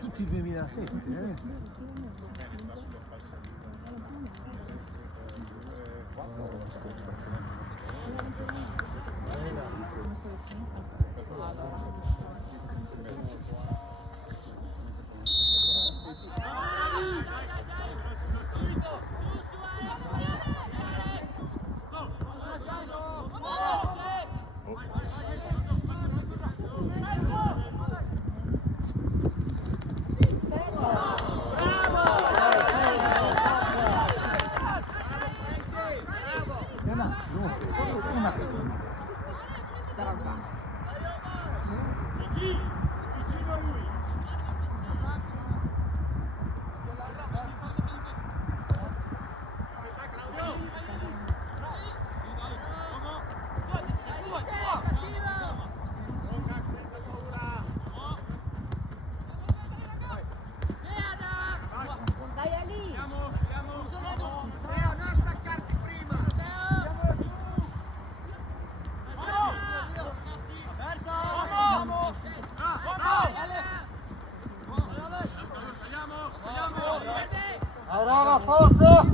Tutti il 2007, Rana, forza!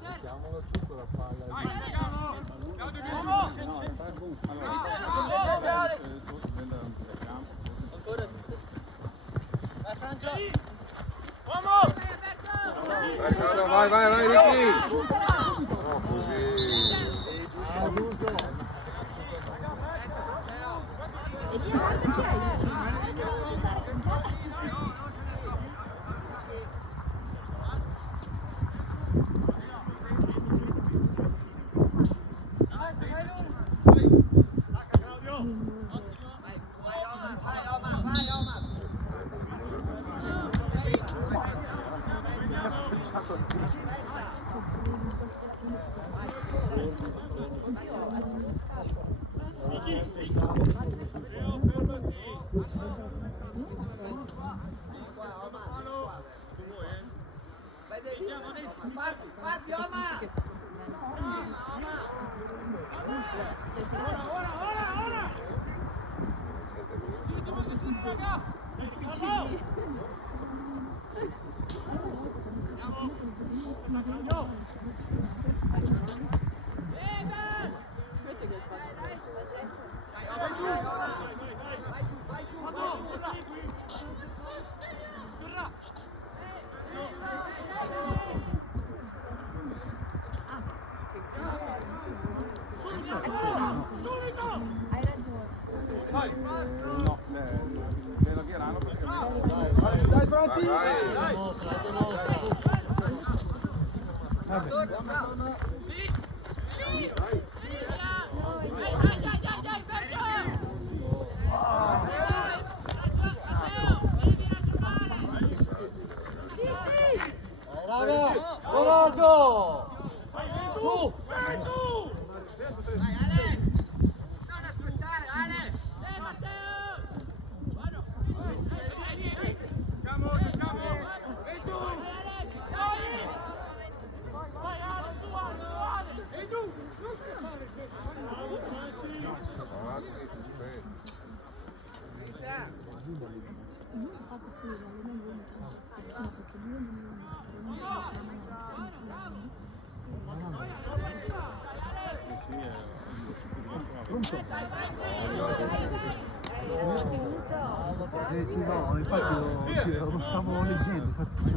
Mettiamolo giù con la palla. Vai, vai, vai, Ricky! No, così! Elia, guarda chi hai vicino. Parti, Oma! Ora! No, me lo tirano perché... Dai, Franci! Raga, coraggio! Su! Sì, no, infatti lo stavo leggendo, infatti. Che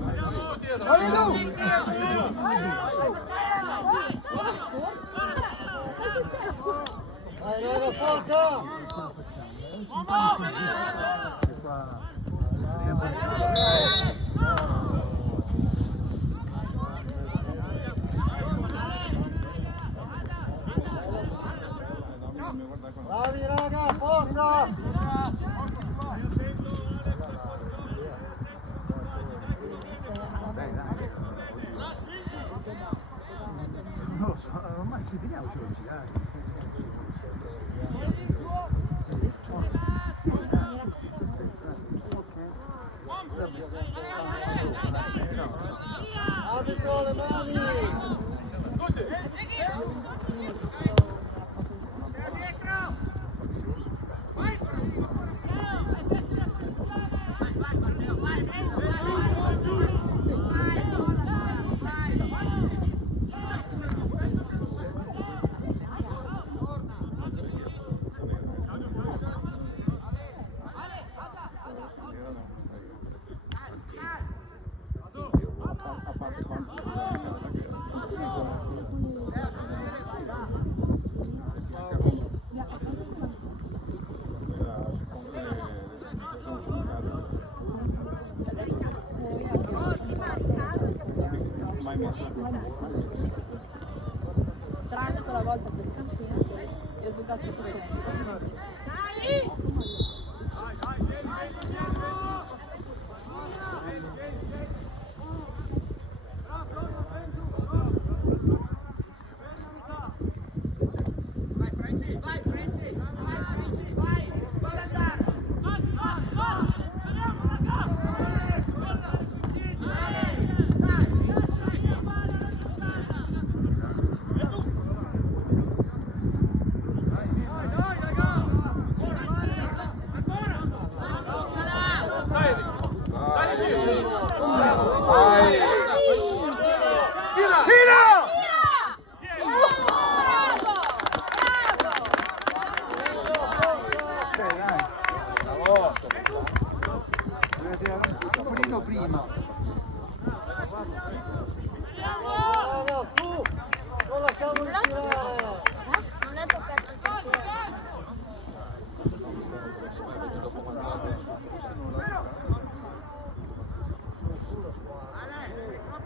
è successo? raga, forza! Bravi raga, forza! Non lo so, ormai si vediamo oggi, dai. Arbitro, le mani! Tranne quella volta per Scampia e ho giocato questo. Vai, Frenzy, vai, vuole andare. Prima. Raga, su! Non lasciamoli tirare! Non è toccato il Ale, sei troppo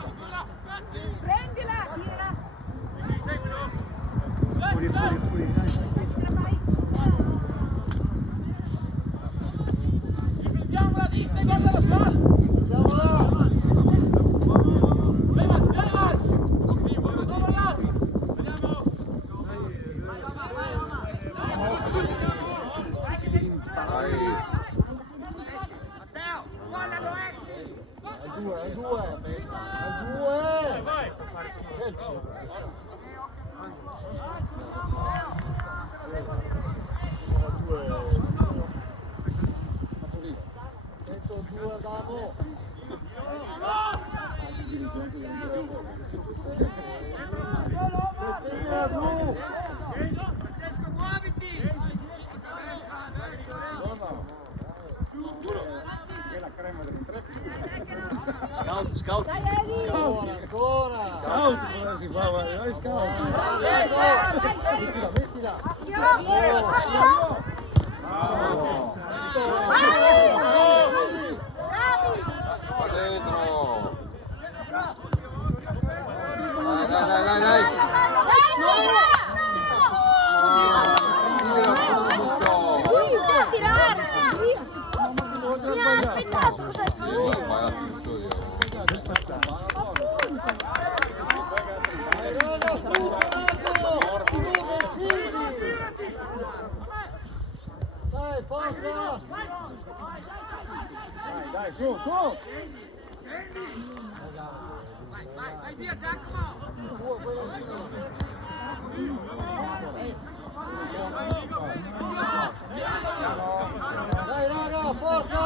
da solo là. Prendila, tira. Fuori, dai. Siamo là! Matteo, guardalo, esci. È due! Elci! Due, Adamo! Mettetela giù! Francesco, muoviti. Scout. Dai, Eli. Ancora! Scout, cosa si fa? Vai, scout. Mettila! Va dentro! Dai! Dai, forza! Dai, su! Vai via, Giacomo. Dai raga, forza!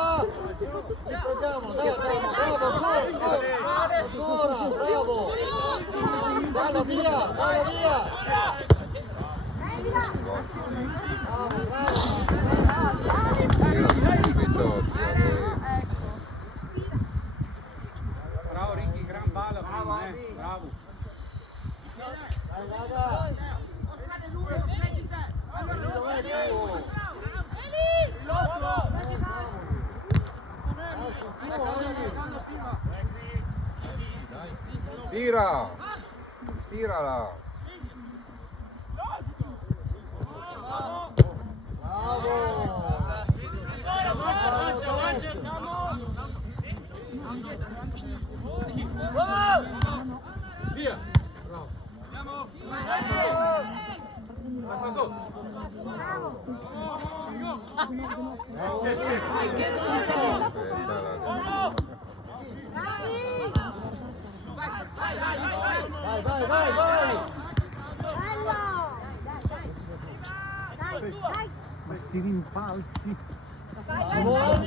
Riprendiamo, dai, bravo, bravo! Dalla via! Era subito. Tira! Tirala! Via! Vai! Ma sti rimpalzi. Ancora!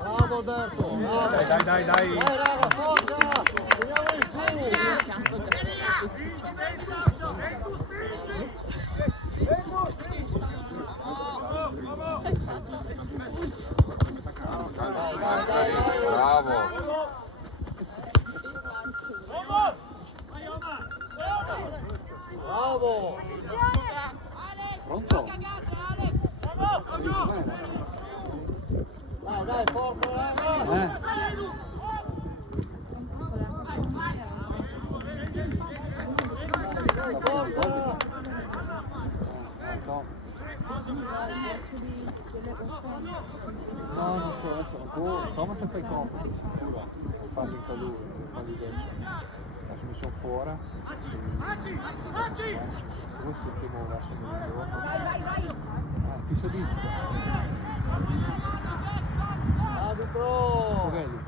Bravo Alberto! Bravo! Dai. Dai raga, forza! Teniamo in su! Dai. Bravo! Bravo! Pronto? Dai, forza raga! Forza! No, non so, adesso. Thomas fa i compiti, sicuro. Farli in calore, farli dentro. Adesso mi sono fuori. Dove si primo verso il giorno? Ti soddisfa. Arbitro! Covelli.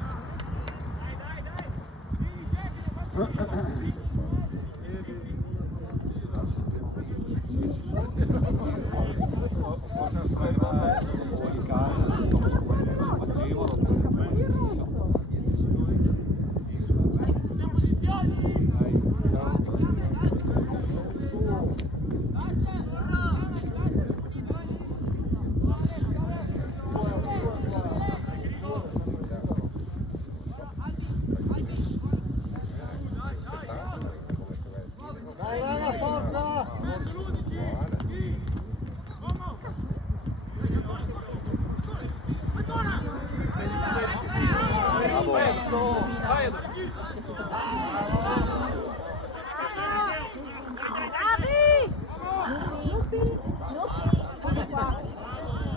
Fuori casa, Thomas Covelli si facevano. Dai raga, forza!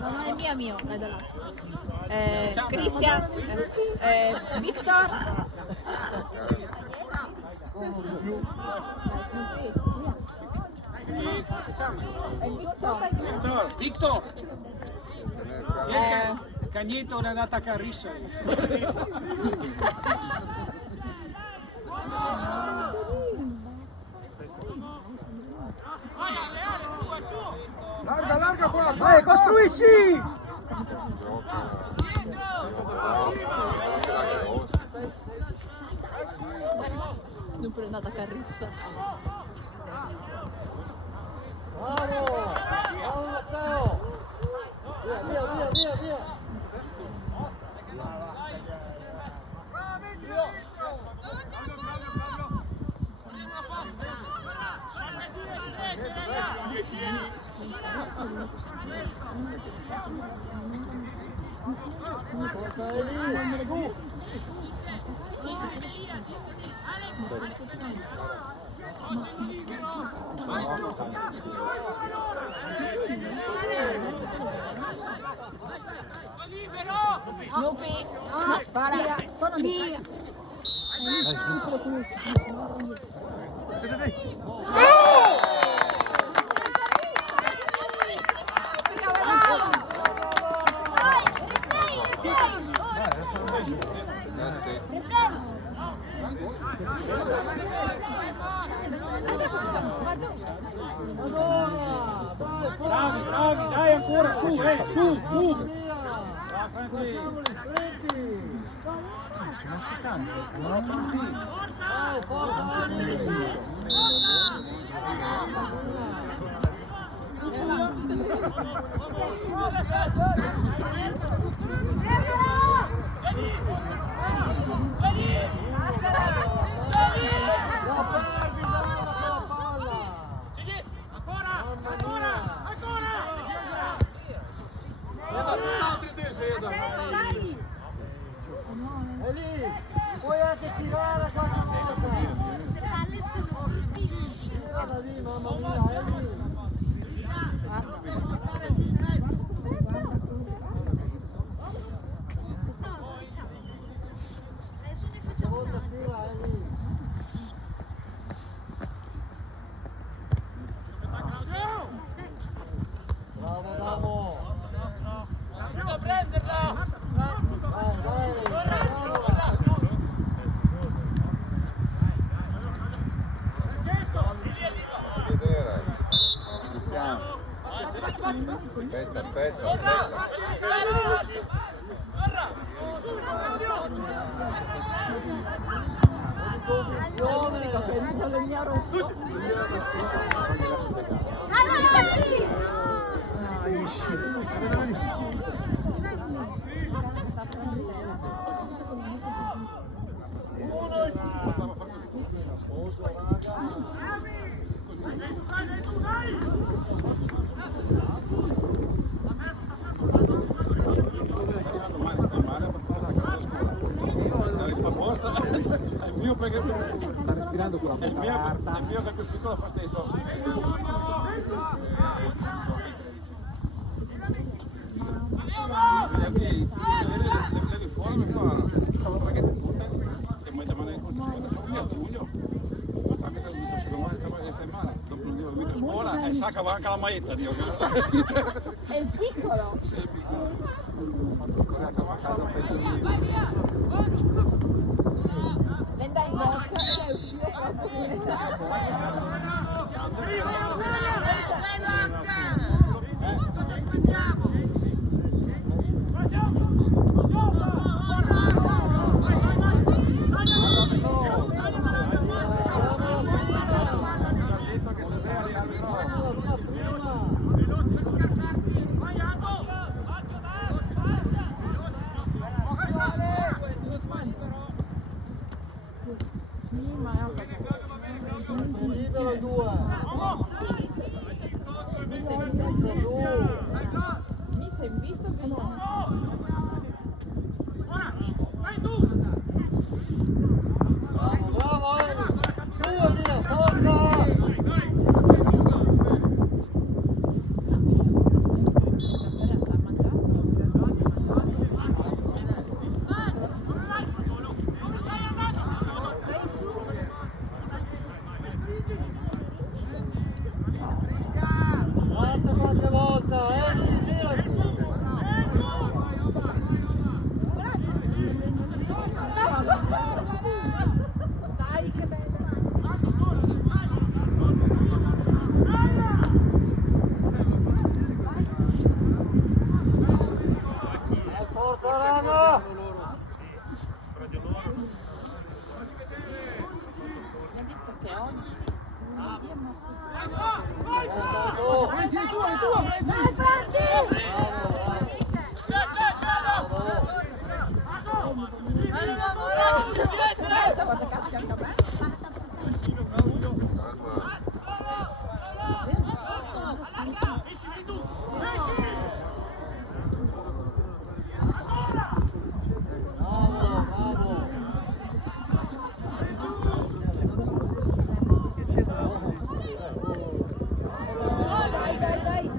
Non è mio, è da là. Cristian, Victor. Victor! Il cagnetto è andato a Carrissa. Larga qua! Vai, costruisci! Non prendata Carrissa. Bravo! Bravo Matteo! Via! Forza Eli! Snoopy. Para. Via. Bravi, dai ancora, su! Facciamo gli spreti! Ci ma si stanno? Non Dai, forza Eli! Vieni! È lì! Puoi anche tirare qualche volta! Queste palle sono fortissime. Tira da lì, mamma mia, è lì! No, diciamo. Adesso ne Qualche facciamo volta tante. tira, è lì! Bravo, Damo! Devo prenderla! Vai, vai! Bravo! Vedere. Piano. Aspetta, aspetta, aspetta. Posizione! C'è il pallone rosso. Posto, raga! È il mio perché Sta respirando con la carta. è il mio che è più piccolo fa stesso. Le riforme fa perché ti buttano e mai da male con a giugno. Anche se dico se domani stai male, dopo non devo mica a scuola e sa che va anche la maetta, Dio. È il piccolo. Sì, è piccolo. Le dai in bocca e uscire Libero il 2! Mi sei invito che non Bravo, bravo, Eli! Su, Elina, forza! Guarda qualche volta, Eli, girati! Dai, che bello. Forza, raga! Mi ha detto che oggi Bravo! Franci, è tuo, Vai, Franci! quando cazzo anche a me. Bravo, bravo! Dai, dai, dai.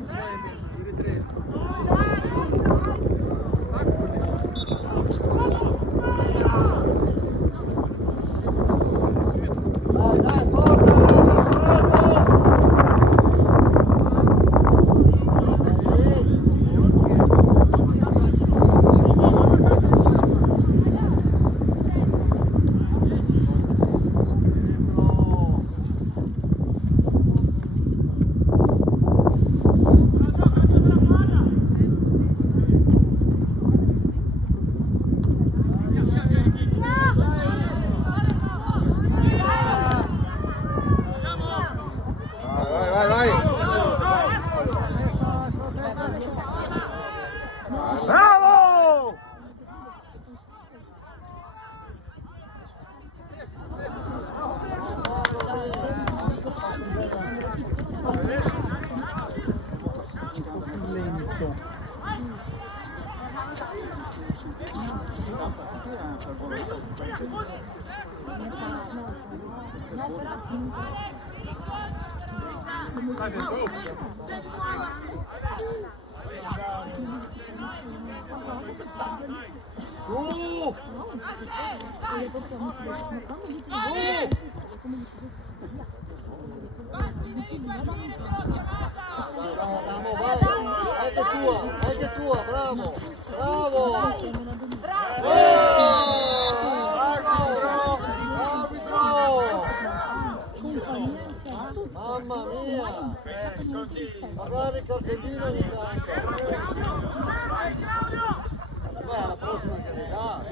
Anche tua, bravo! Bravo! Mamma mia! Magari il cartellino ogni tanto! Beh, la prossima che ne dà!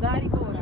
Da rigore.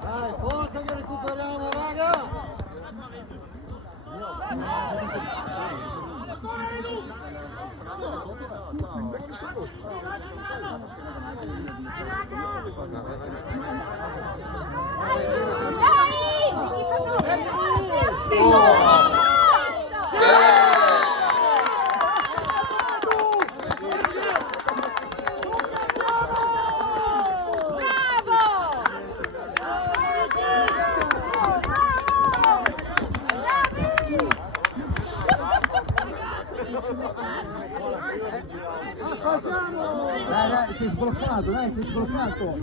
Dai, forza che recuperiamo, raga! Dai, sei sbloccato, dai, sei sbloccato.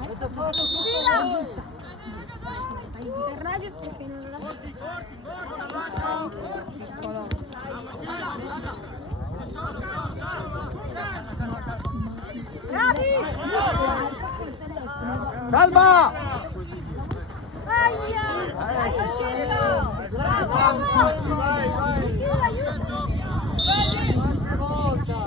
Avete fatto tutto voi! Si arrabbia perché non la Calma! Aia! Dai Francesco! Bravo! Vai, vai! Aiuto! Qualche volta!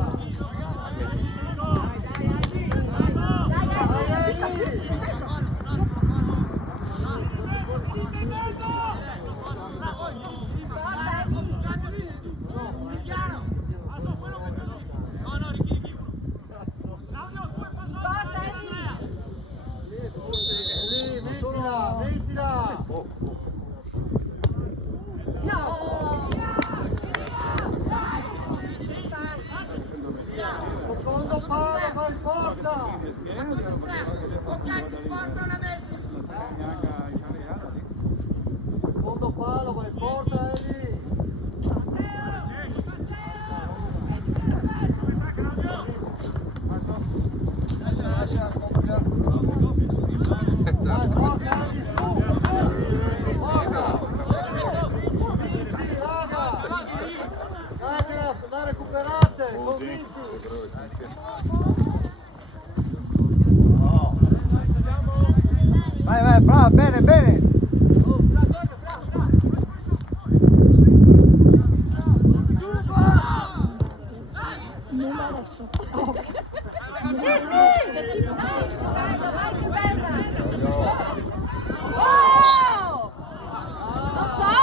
Lì, mettila, mettila! Secondo palo, va in porta! Secondo palo, va in porta, Eli! Vai, porta, Eli, su! Porta! Vinti, raga! Dai, recuperate, convinti! Vai, vai, bravo, bene, bene. Vai che bella! Oh! Non so!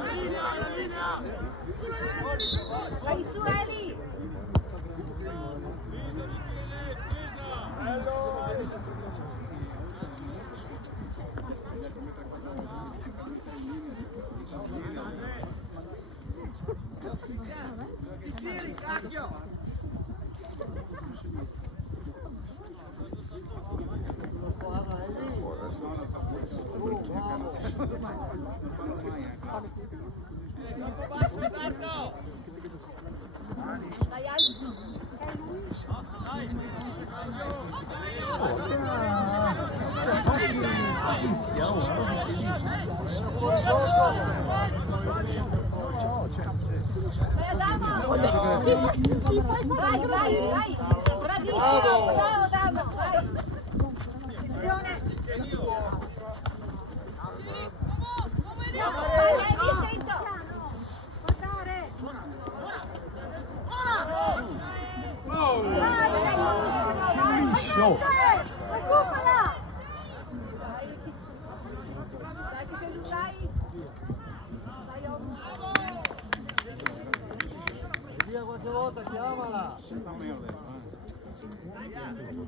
Prendila! Vai su Eli! Vai Eli! Vai, vai! Bravissimo! Bravo Dama! Vai! Attenzione! Vai Eli, attento! Guardare! Vai, bravissimo! Vai! Recupera! Dai, che se lo sai! Via qualche volta, chiamala!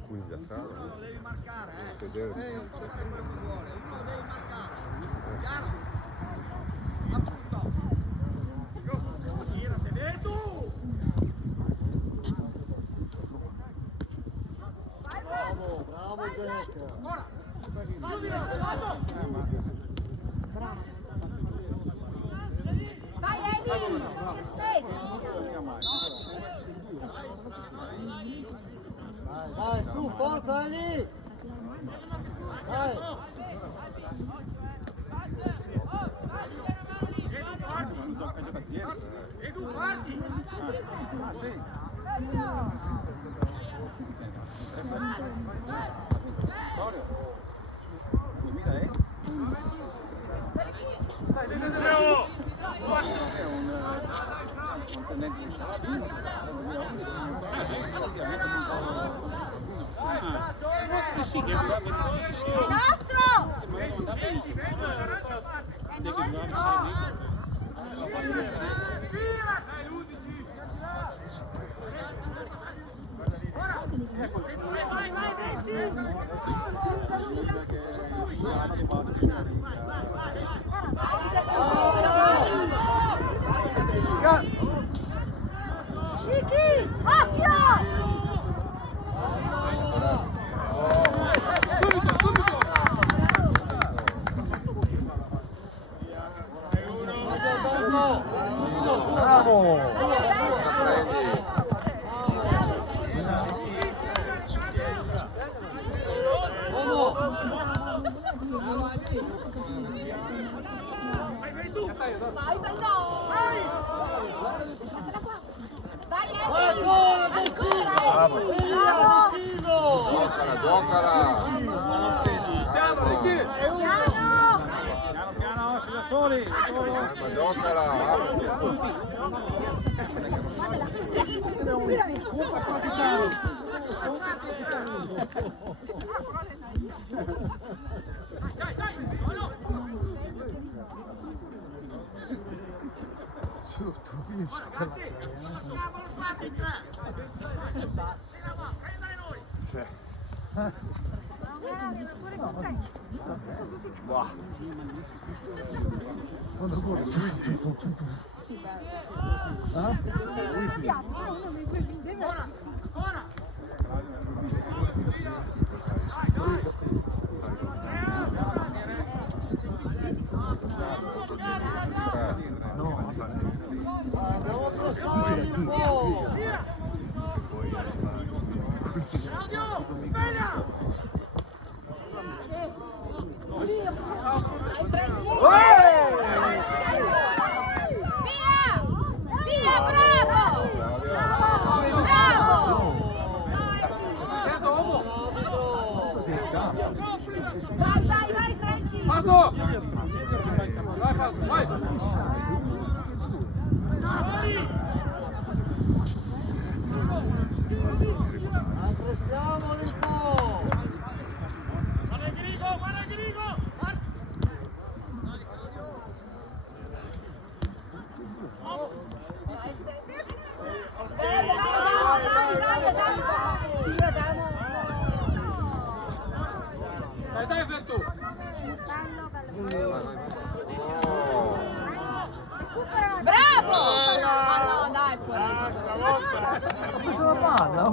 Quindi da sala. Lo devi marcare, Vedere. Uno lo devi marcare. Chiaro? Appunto. Girate, tu! Bravo, bravo Jack! Ora! Vai Eli! Che space! Dai, su, forza lì! Dai! Edu, guardi! Ah, sì. Vittorio. 2000 è? È un tendente di Scialabino. Ah, sì? Sì, che Nastro! Ricky, occhio! Bravo! Vai, vai, no! Vai, Ancora ancora, vicino! Vicino! Giocala! Piano! Piano piano, si da soli! Ma giocala! Su, tu finisci con la quando corre lui sì. No, Andiamo a pressare un po'! Via! Via, bravo! Vai, vai, vai, Franci! Passo! Vai, Passo, vai! Diamoli un po'! Guarda il grigo, guarda il grigo! Dai, Vertu! Bravo! Ma no, dai, porino. Ha preso la palla, oh!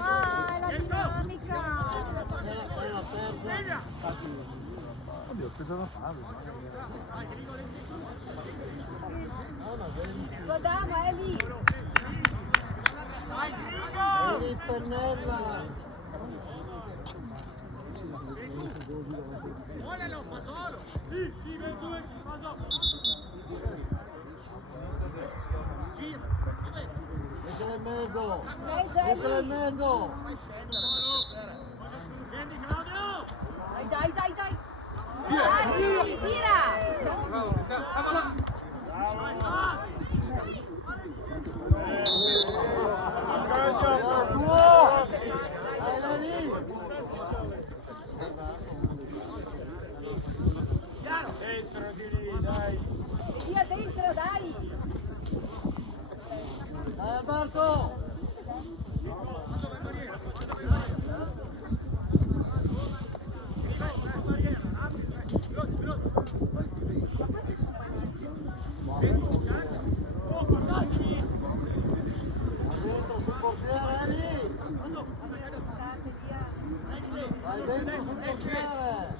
Ah, la dinamica. Oddio, ha preso la palla. Sua dama è lì. Vieni pennella! Volalo, fa solo! Sì, sì, per due, fa solo! Gira, Mettila in mezzo! Mezzo è Mettila in lì. mezzo! scendi Claudio! Dai, dai, dai. Dai, tira. La tua! Dai lì! Via dentro, dai. Dai Alberto! Dentro sul portiere, lì! Vai dentro sul portiere!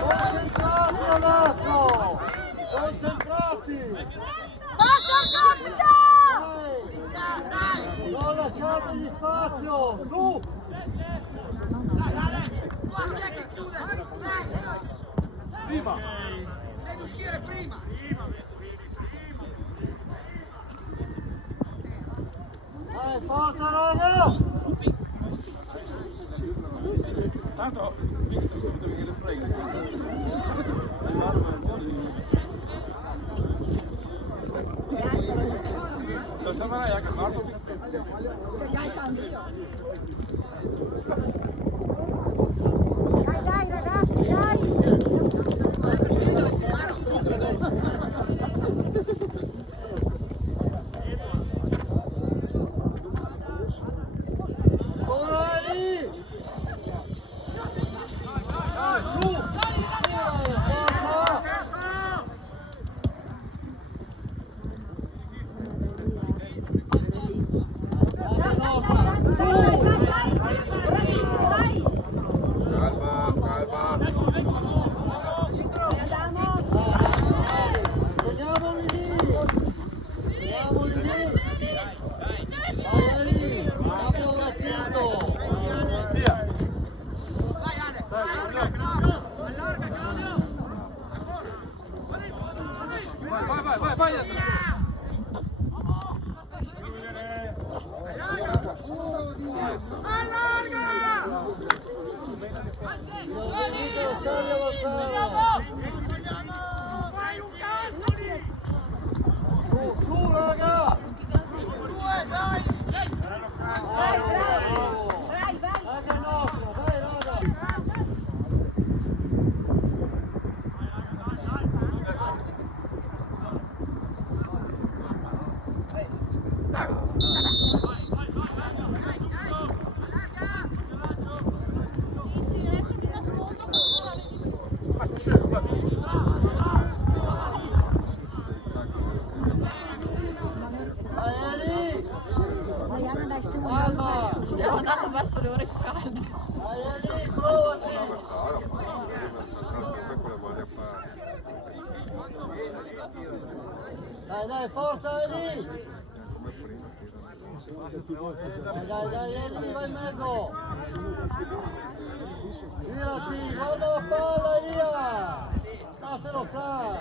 Concentrati adesso! Concentrati! Dai! Non lasciategli spazio! Su! Prima! Devi uscire prima! Dai, forza raga! Tanto, mica ci sono venuti che le frega. Lo stavanai anche fatto? Dai, cambio. Dai, dai, ragazzi, dai. Ora lì! Su! Forza! Teniamoli lì! Teniamoli lì! Vai lì! Abbiamo racconto! Vai Ale! Allarga Claudio! Allarga Claudio! Ancora! Vai! Non dite lasciarli avanzare! Vai Luca! Su, raga! Due, dai! Bravo! Vai, vai. Raga nostra, dai raga! Vai lì! Mariana, dai, stiamo andando Calma! verso. Stiamo andando verso le ore calde. Vai lì, provaci! Dai, forza lì! Dai, Eli, vai in mezzo! Girati, guarda la palla, via! Passelo qua!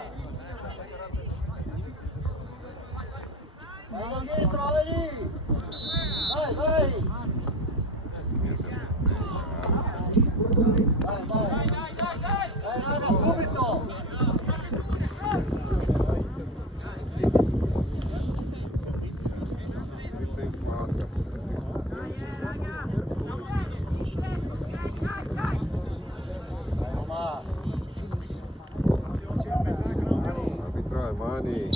Vai da dietro, Eli! Vai! Vai, Raga, subito! Arbitrare, mani.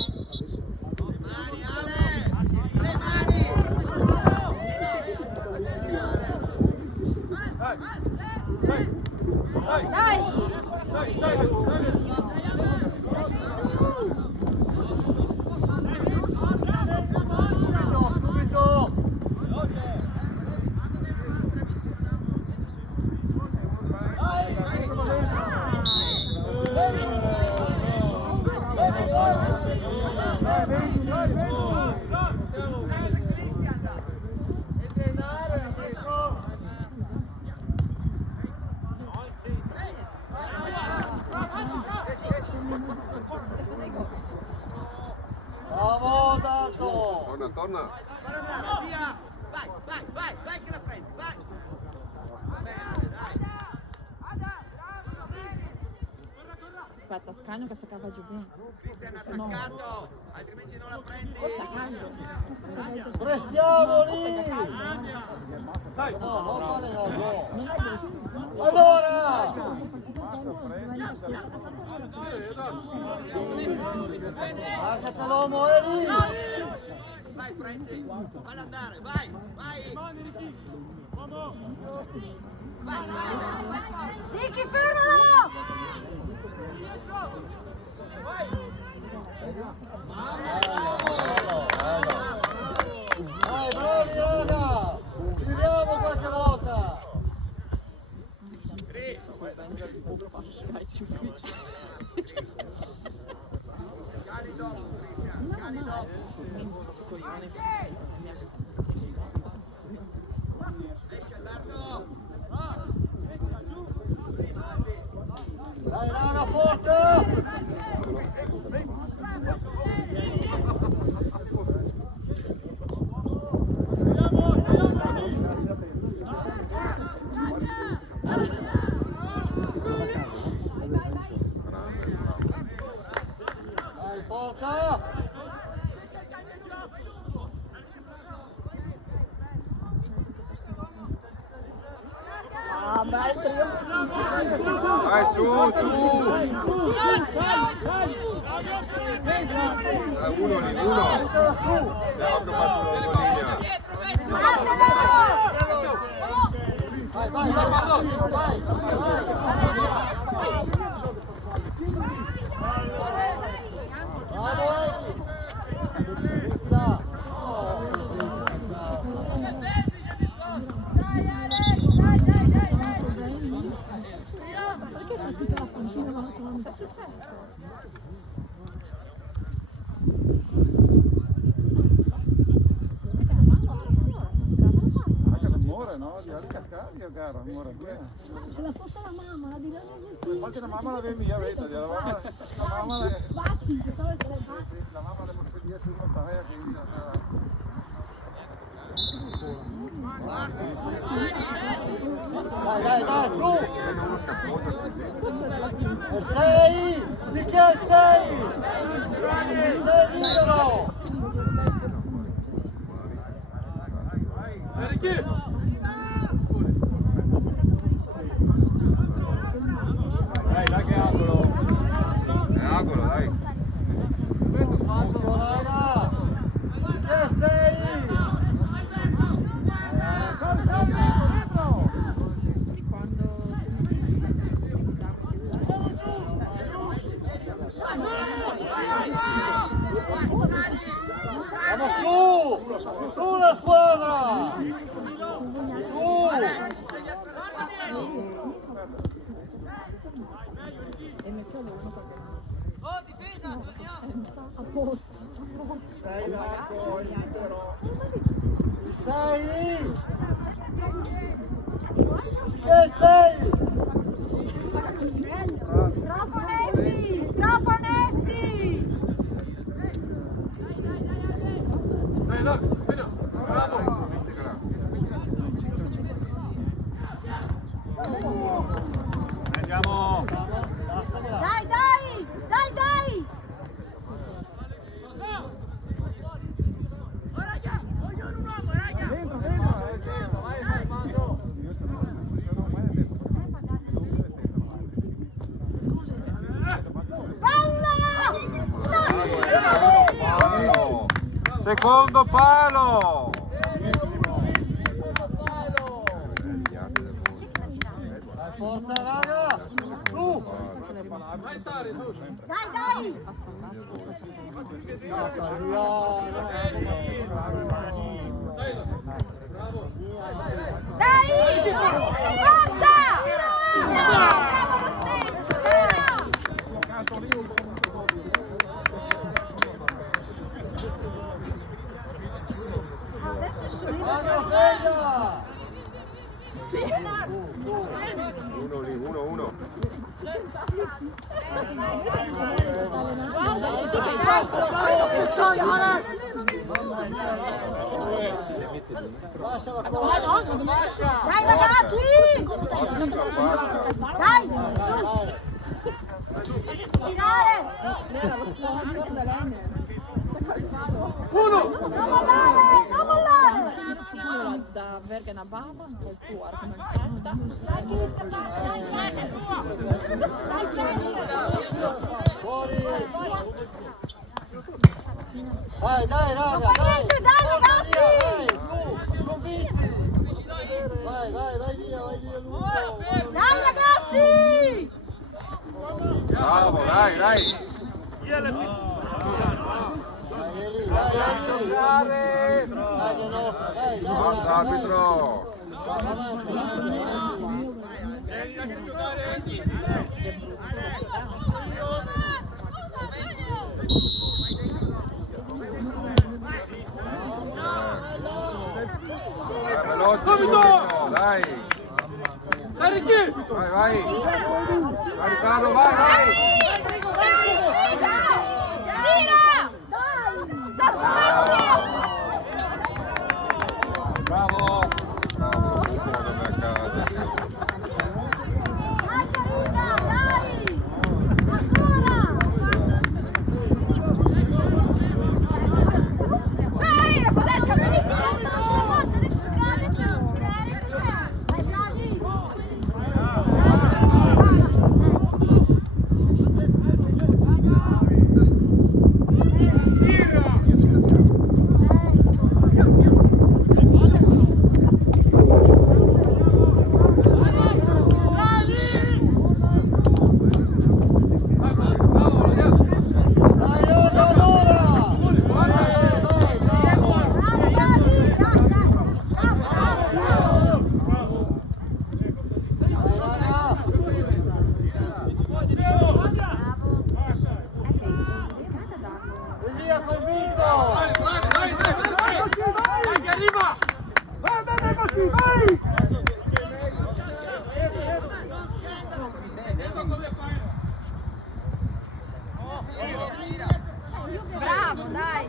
Subito! Bravo Dardo! Torna. Via! Vai che la prendi, vai! Aspetta, Scagno che si cava giù bene. Cristian attaccato, altrimenti non la prendi. Forse a caldo. Pressiamo lì! No, non fare no. Non è così. Allora! Marcate l'uomo, Eli! Vai Frenzy, fallo andare, vai! Sicchi, fermalo! Dai, bravi raga! Tiriamo qualche volta! Dai raga, forte! Dai, forza! Ah, bel trio. Dai, su! Uno lì, uno! Guarda, faccio la linea. Vai! Bravo Eli! Là. Amore, no? Di cascare, gara, amore. Se la fosse la mamma, la direi di Infatti la mamma l'avevi via, vedi? La mamma batti, che so che le fa. la mamma le porta via su una paia, quindi Dai, su! E sei? Di che sei? Sei libero! Dai che angolo! È angolo, dai! Occhio, raga! Di che sei? Andiamo su! Su la squadra! Su! E mio figlio uno perché A posto. Sei Marco, libero! sei? Che sei? Troppo onesti! Troppo onesti! Dai, dai, fino. Bravo. Andiamo! Dai, dai! Dai, dai! Palo. Secondo palo! Forza raga! Su! Dai, dai! Dai! Forza! Bravo lo stesso! Adesso sono Uno lì, uno. Dai ragazzi! Dai! Tirare! Era lo sponsor dell'Enel. Non mollare! Non mollare! Da Bergen a Baba, un po' il tuo come il solito. Dai che scappate! Dai Jenny! Dai Jenny! Fuori! Dai raga! Non fa niente, dai ragazzi! Su! Convinti! Vai via Luca! Dai ragazzi! Bravo, dai! Dai Basta, arbitro! Veloce, subito, dai! Dai, Ricky! Vai! Vai Riccardo, vai! Tira! Dai! Bravo! Buono a casa. Dai Carina, dai! Ancora! Dai, dai, Via convinto! Anche arriva! Vai così, vai! Bravo, dai!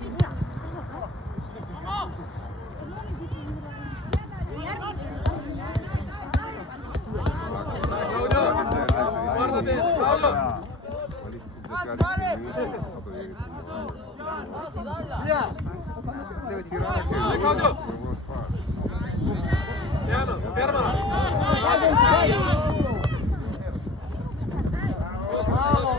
Guarda bene, Paolo! Via! Deve tirare anche Dai, lui. Claudio! Come vuol fare? Piano, ferma! Dai! Bravo!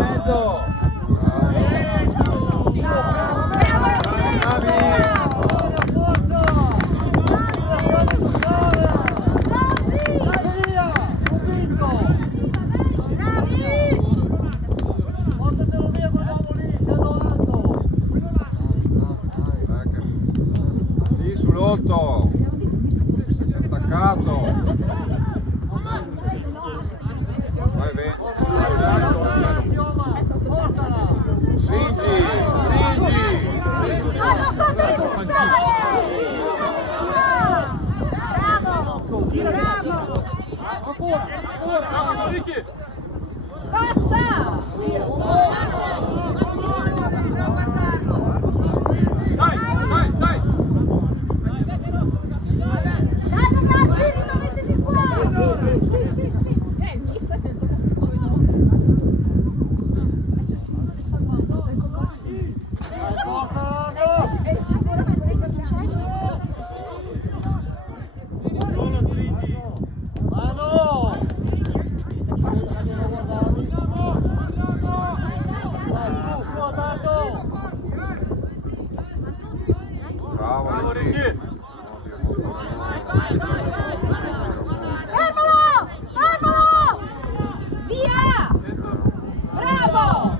Mezzo! Via! Convinto! Staccato. Vai bene. Stringi. Non fate ripassare! Bravo! Passa! Dai! Dai ragazzi, ritrovetevi qua! Bravo Ricky. Fermalo! Via! Bravo!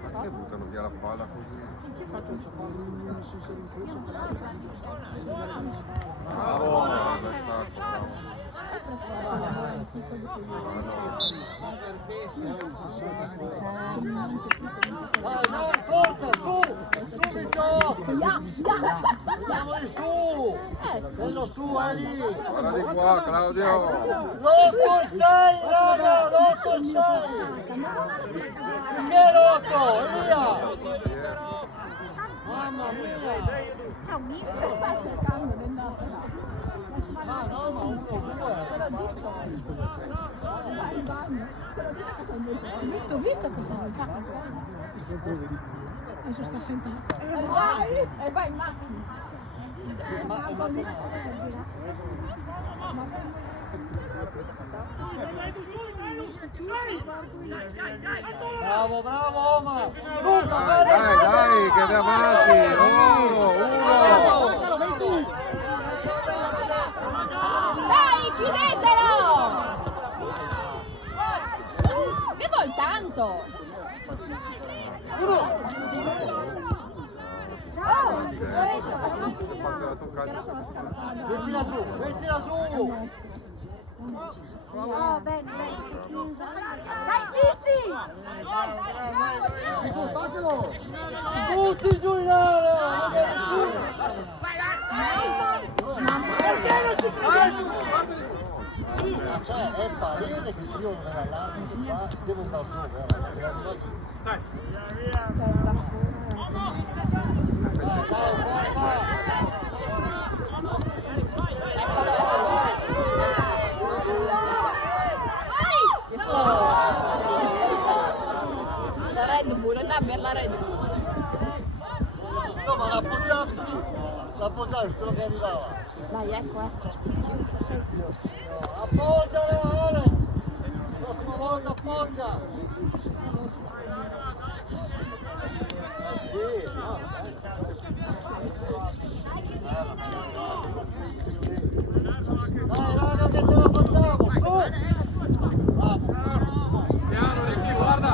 Perché buttano via la palla così? Bravo, è stato. Dai, forza, su! Subito! Andiamoli su! Bello su, Ali! Guarda di qua, Claudio. L'8 e 6, raga! L'8 e 6! Che l'8? Via! Mamma mia! Ciao mister! Ah no, ma 1, 2! Ho visto cosa fa? Adesso sta sentendo. E vai in macchina. Bravo, bravo, Omar! Luca, Dai, che da avanti. Uno. Dai, chiudetelo! Che vuol tanto? Mettila giù, mettila giù! Oh, bene. Dai Sisti! Tutti giù in area! Perché non ci credi? Cioè, è palese che se io non era l'arbitro qua, devo andare su, vero? La Red Bull, andava per la Red Bull. No, ma l'appoggiavi qui, l'appoggiavi, quello che arrivava. Vai, ecco. Appoggiale, Alex! Prossima volta appoggia! Sì, no, dai raga che ce la facciamo! Su! Bravo! Piano Ricky, guarda!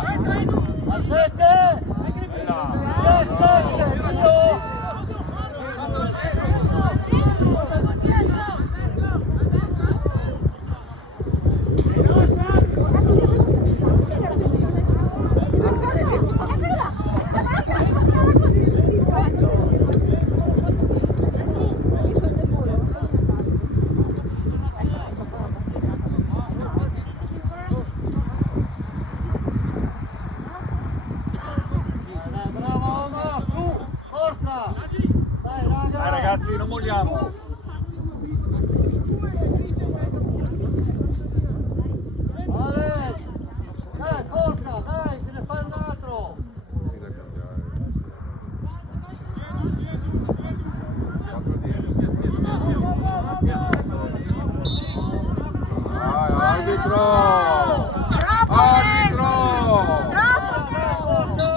A 7! 7! Dio! Bravo, Omar, su! Forza! Dai raga! Dai ragazzi, non molliamo. Ale! Dai, forza, dai, te ne fai un altro! Vai, arbitro! Troppo Arbitro! Forza!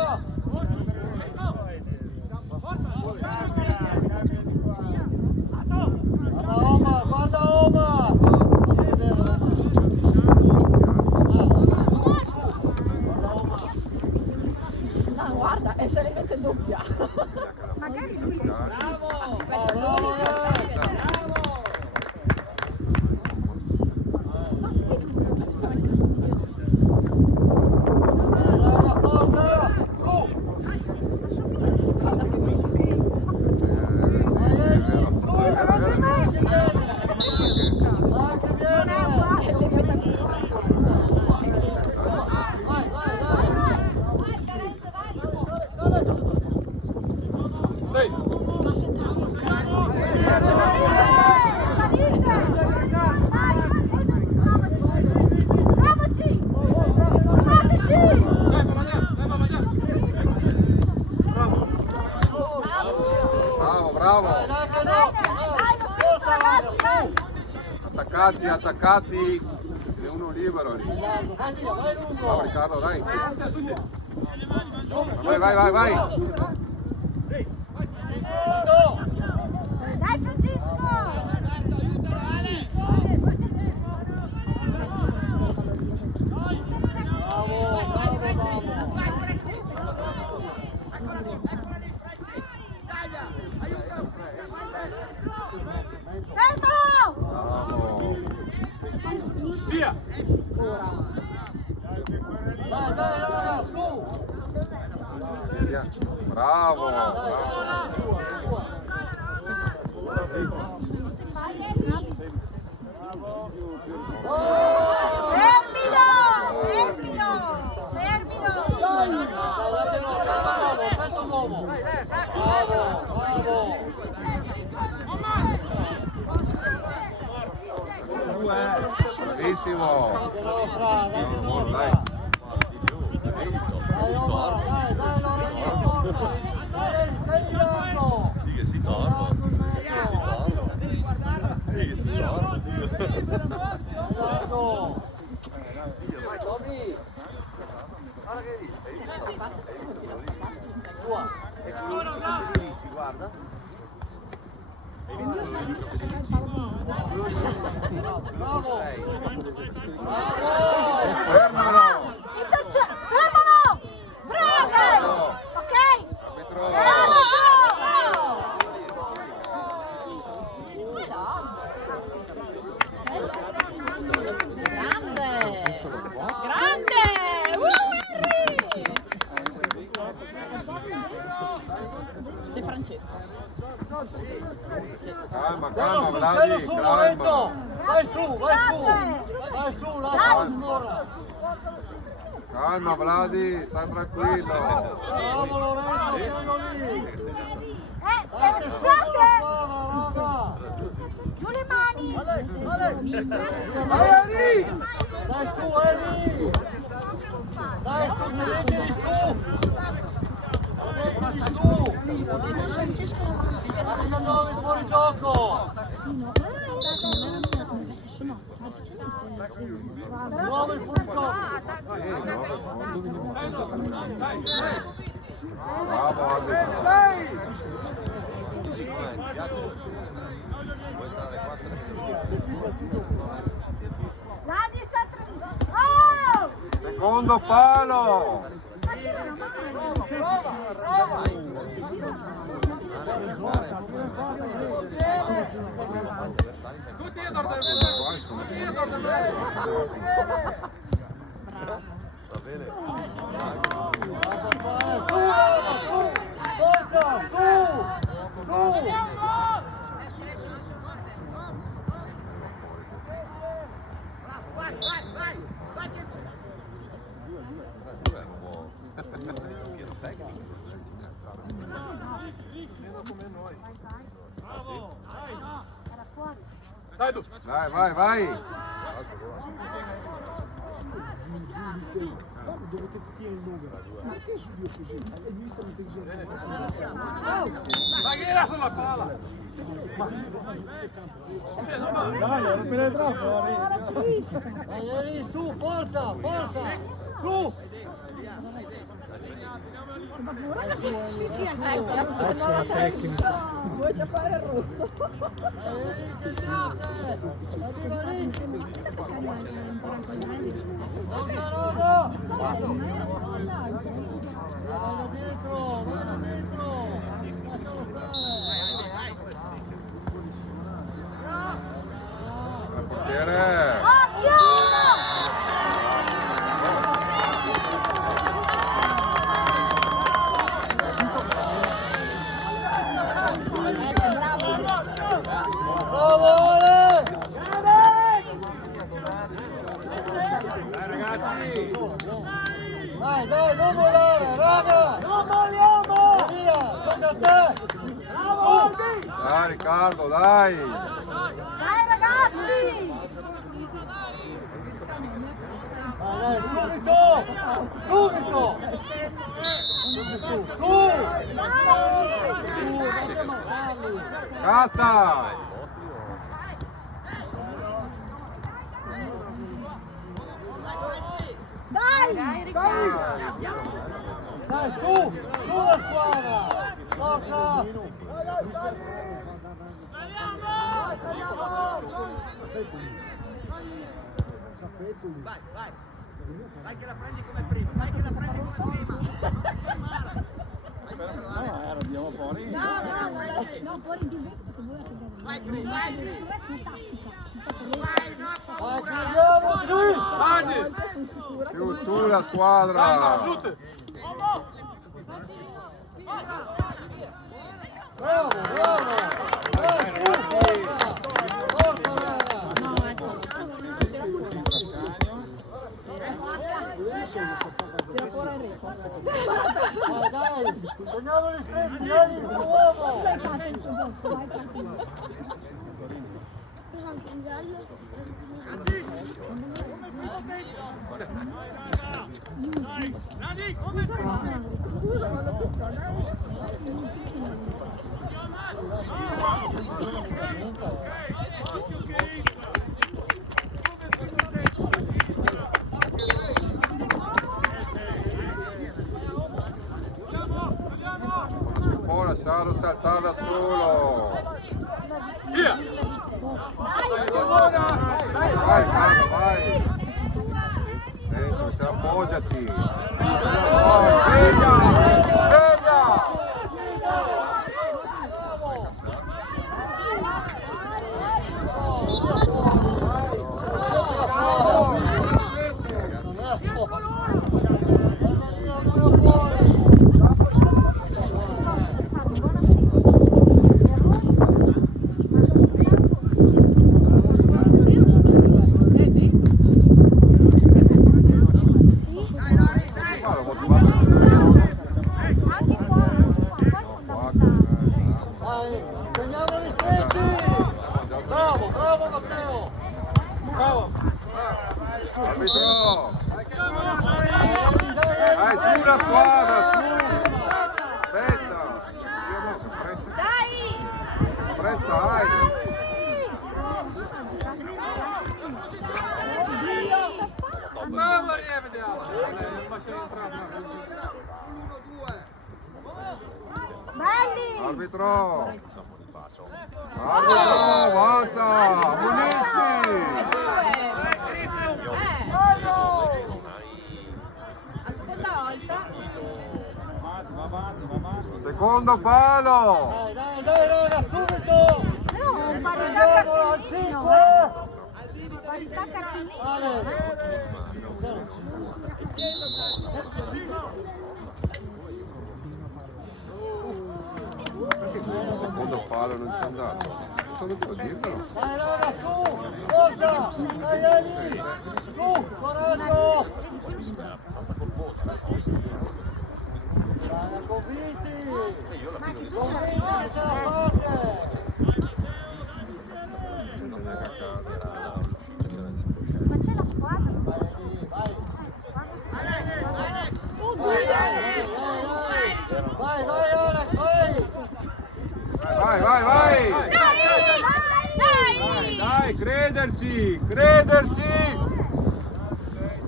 attaccati, e uno libero lì. Vai via, vai lungo. Bravo Riccardo, dai. Vai. Dai Francesco! Via! Dai, su! Bravo. Bravissimo. Dai. Fermalo. Fermalo! Bravo! Ok? Bravo! Grande! Harry! De Francesco. Calma, Tienilo Vladi, su, calma. Lorenzo! Vai su, lascia ancora! Calma Vladi, stai tranquillo. Bravo Lorenzo, tienilo lì! Scusate! Raga! Giù le mani! Dai su, Eri! Dai su, teneteli su! Teneteli su! State andando fuori gioco! Nuovo in fuori gioco! Bravo arbitro. Vladi sta oh! Secondo palo. Tutti dietro del Va bene. Forza, su! Su! Dai tu! Vai. Dovete capire il nome. Perché su Dio così? Il mister non pensa Ma che era sulla palla? Dai, non me ne troppo. Dai, Eri, su, forza! Su! Vuoi già fare il rosso? Eri, che siate! Arriva lì! Raga! Vada dentro! Lascialo stare! Portiere. Bravo, Ale! Dai ragazzi. Dai, non volare, raga! Non vogliamo! Via, tocca a te! Bravo! Dai Riccardo, dai. Dai ragazzi! Dai, subito! Su! Date a marcarli! Catta. Dai Riccardo. Dai, su la squadra! Forza! Vai, vai. Dai che la prendi come prima, dai che la prendi come prima. No, andiamo fuori. No, fuori di vento che vuoi che Vai, Cris, vai, Cris. Vai, no, Vai, paura. chiudiamoci! Più su la squadra. Bravo, bravo! Dai, su, forza! Forza, raga! Tira fuori Enrico. Dai, dai! Teniamoli stretti, dai, uomo! Può lasciarlo saltare da solo. Vai, Carlo, vai. Dentro, ci appoggiati. Sveglia! Non è fuori! Dai, teniamoli stretti! Bravo, bravo Matteo! Bravo! Arbitro! Dai, su la squadra, su! Aspetta! Io mostro fretta. Dai! Fretta, vai! Belli! Arbitro! Arbitro, basta! Ammonisci! La seconda volta. Va avanti. Secondo palo! Dai, raga, subito! Però parità Andiamo al cartellino, 5! parità cartellino. Ale! Secondo palo non c'è andato. Cosa devo dirvelo? Dai raga, su! Forza! Dai, Eli! Su! Coraggio! Dai, convinti! Ma che tu Convinti, sei ce la fate! ma c'è la squadra? Vai, Eli, vai! Vai, vai, Alex, vai! Vai, vai, vai! Dai! Dai, crederci! Crederci!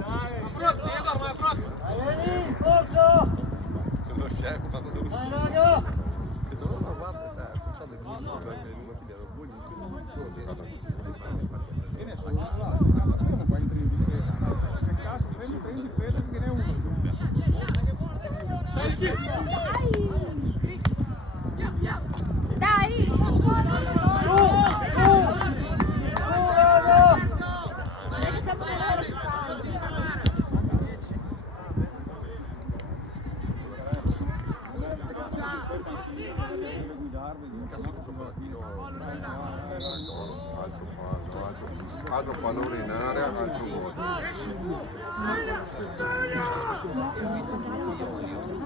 Vai, Eli, forza! Dai, raga! Dai! Su! Raga! Siamo Altro pallone in area, altro gol.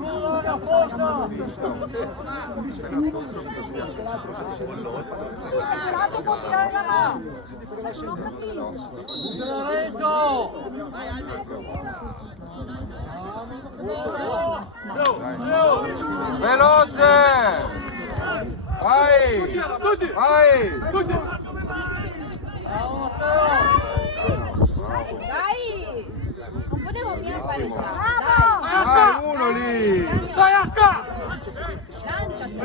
Su, raga, forza! Sperato può tirare la mano. Lento! Veloce! Vai! Vai! Bravo Matteo! Dai! Non potevo mica bravissimo. Dai, Dai, uno lì. lanciati.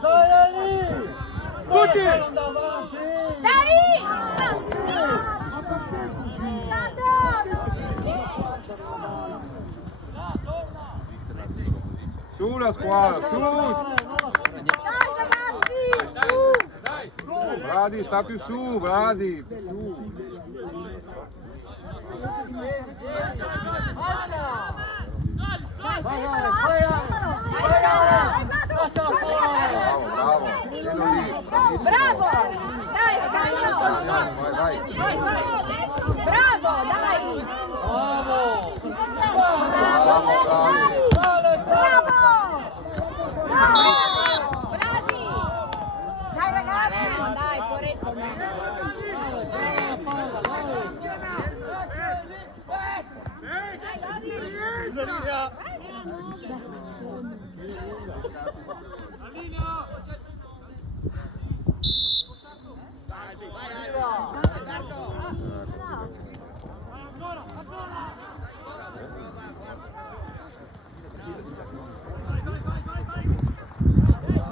Dai, lì! Tutti! Davanti! Dai! Su la squadra, su. Dai ragazzi, su! Brady, sta più su, Brady. Su. Vai, lascia la palla! Bravo, quello lì. Bravo! Dai, scambio solo no. Vai. Bravo, dai! Bravo! Bravo. Bravi! Dai ragazzi! Dai, corretto.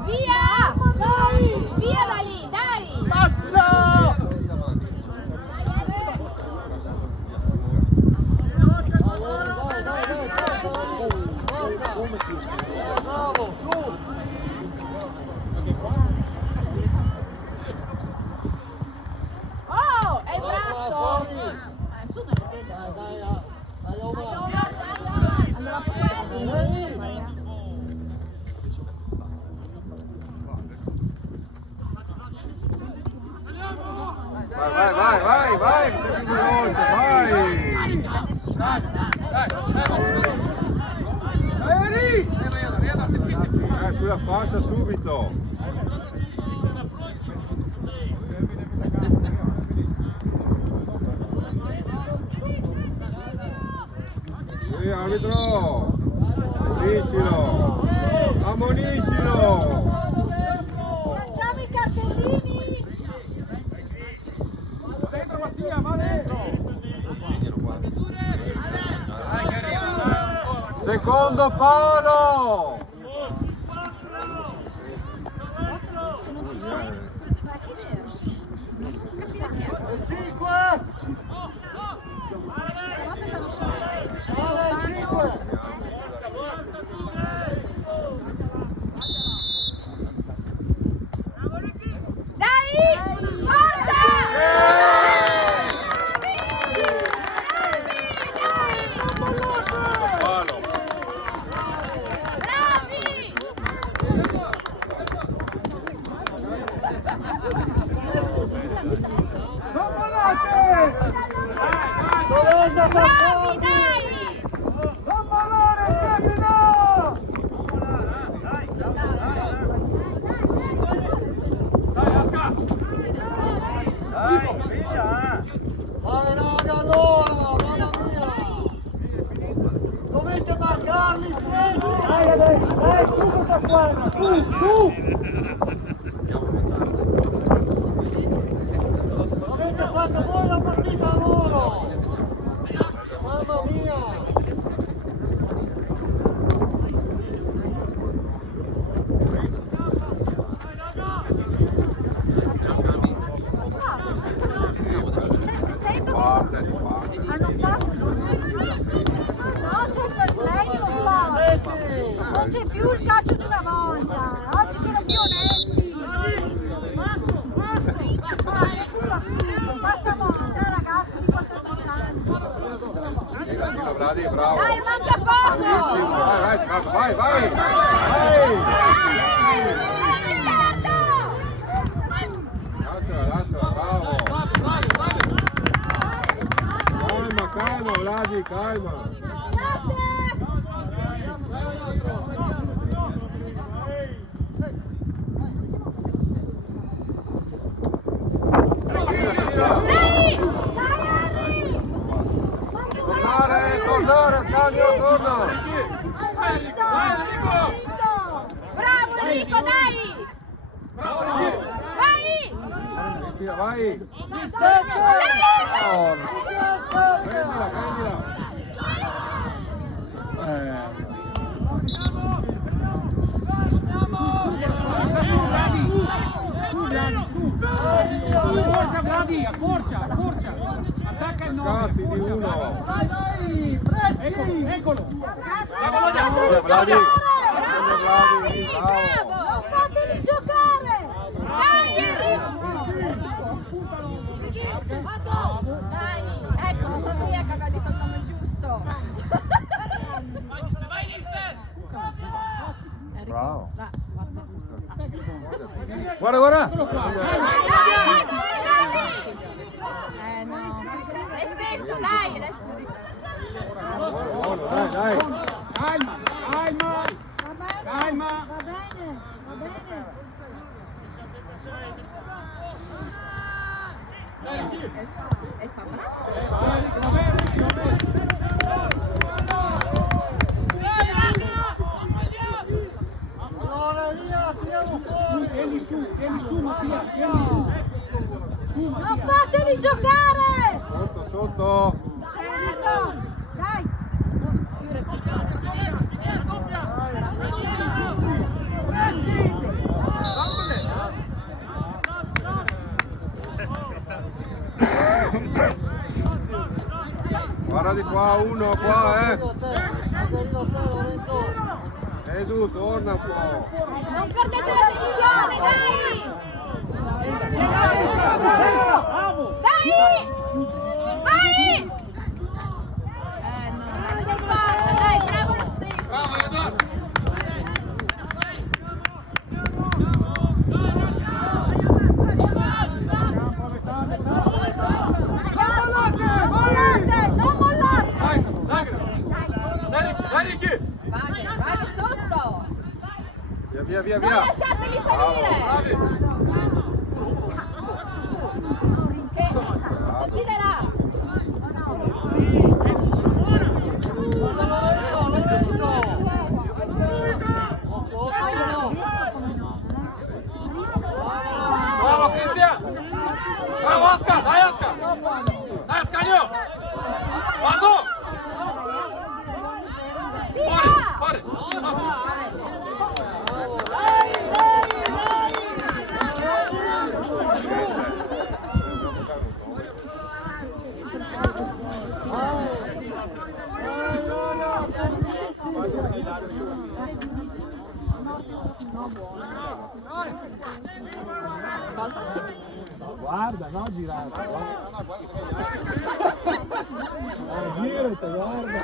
Via! Via da lì, dai! Pazza! Bravo, su! Oh, è il braccio! Su non lo vedo. Dai, Oma! Andava fuori. Dai! Vai, sei più veloce, vai! Sulla fascia subito! Sì, arbitro! Ammoniscilo! Lanciamo i cartellini! Dentro Mattia, va dentro! Secondo palo! Ma che scusi? 5! Dai! Forza! Palo! Bravi! Dovete Bravi, dai! Non mollare il capitano! Vai raga allora, mamma mia! Dovete marcarli stretti! Dai adesso, dai, su questa squadra, su! Avete fatto voi la partita loro! Mamma mia! Cioè, se sento che hanno fatto... No, c'è il fair play nello sport! Non c'è più il calcio di una volta! Oggi sono più onesti! Ma è pure assurdo! Passiamo a tre ragazzi di 14 anni! Bravo, bravo! Dai, manca poco! Vai! Lasciala, bravo! Calma, Vladi, calma! Tornare, Scambio, torna! Bravo Enrico, dai! Vai! Vai! Distante! Prendila! Bravi. Non fateli giocare! Dai, ecco, lo sapevo che aveva detto il nome giusto. Bravo. Guarda, guarda! No. E stesso, dai, adesso. Dai. Calma, calma! Calma! Va bene. E fa bravo. Allora, via, tiriamo fuori. Vieni su, Mattia, Non fateli giocare! Sotto. Dai! Guarda di qua, uno qua, Lorenzo. Gesù, torna un po'. Non perdete l'attenzione, dai! Dai! Vai! No, non l'hai fatta, dai, bravo lo stesso! Bravo, Edo! Mollate! Non mollate! Dai, Ricky! Vai sotto! Via. Non lasciateli salire! Che chiederà? Bravo, Cristian! Bravo, Aska! Dai, Aska! Dai, Ascanio! Vado! Fuori! Guarda, no, girata. Girata, guarda.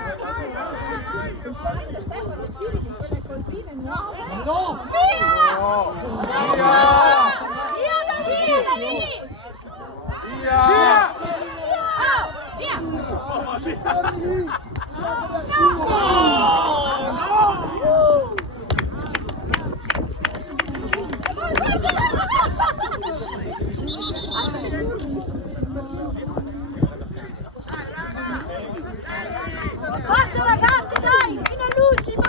Stefano, tiri di quelle cosine nuove. No! Via! Forza ragazzi, dai, fino all'ultimo!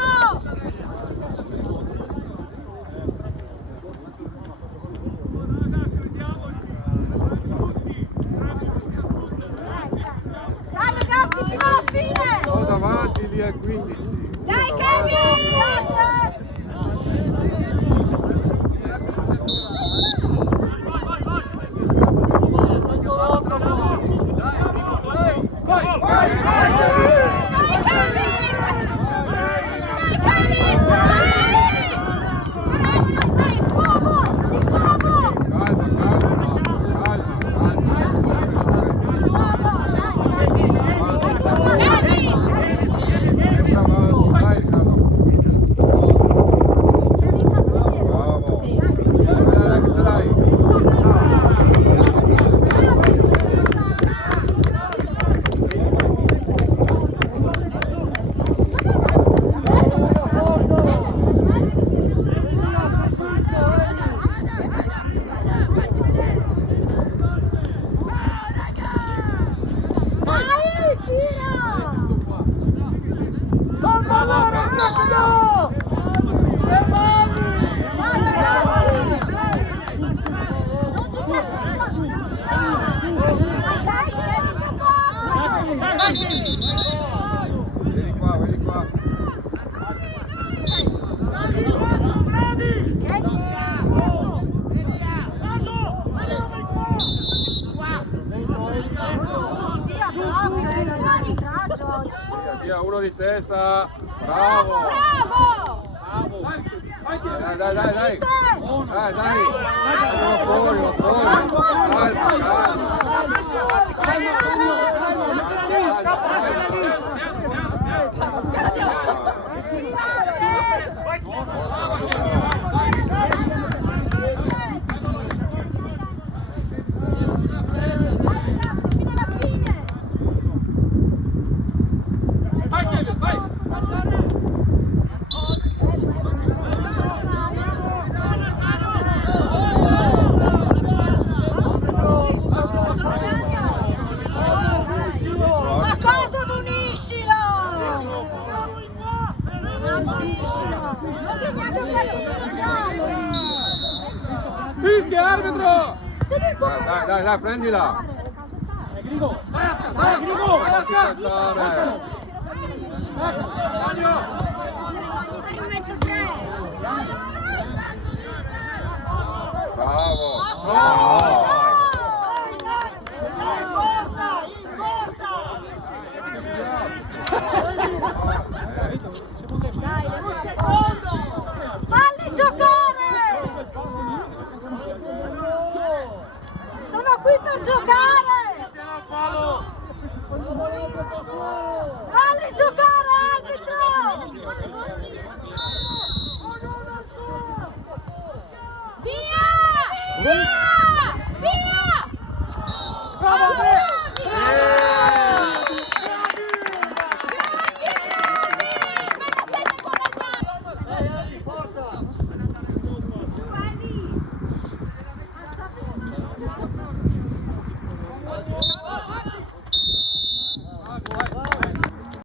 Dai ragazzi, fino alla fine! Sono davanti lì al 15. Dai, Kevin! Vieni qua. Sia proprio, è un arbitraggio oggi. Via, uno di testa. Bravo. Dai, dai, dai, dai. Dai, dai. Va fuori, va fuori. Ma cosa ammoniscilo? Ammoniscilo! Non che neanche un cartellino giallo! Fischia, arbitro! Se lui può Dai, dai, dai, prendila. Grigo, vai Grigo, vai Fatti saltare. stare in mezzo a te! Bravo. Bravo.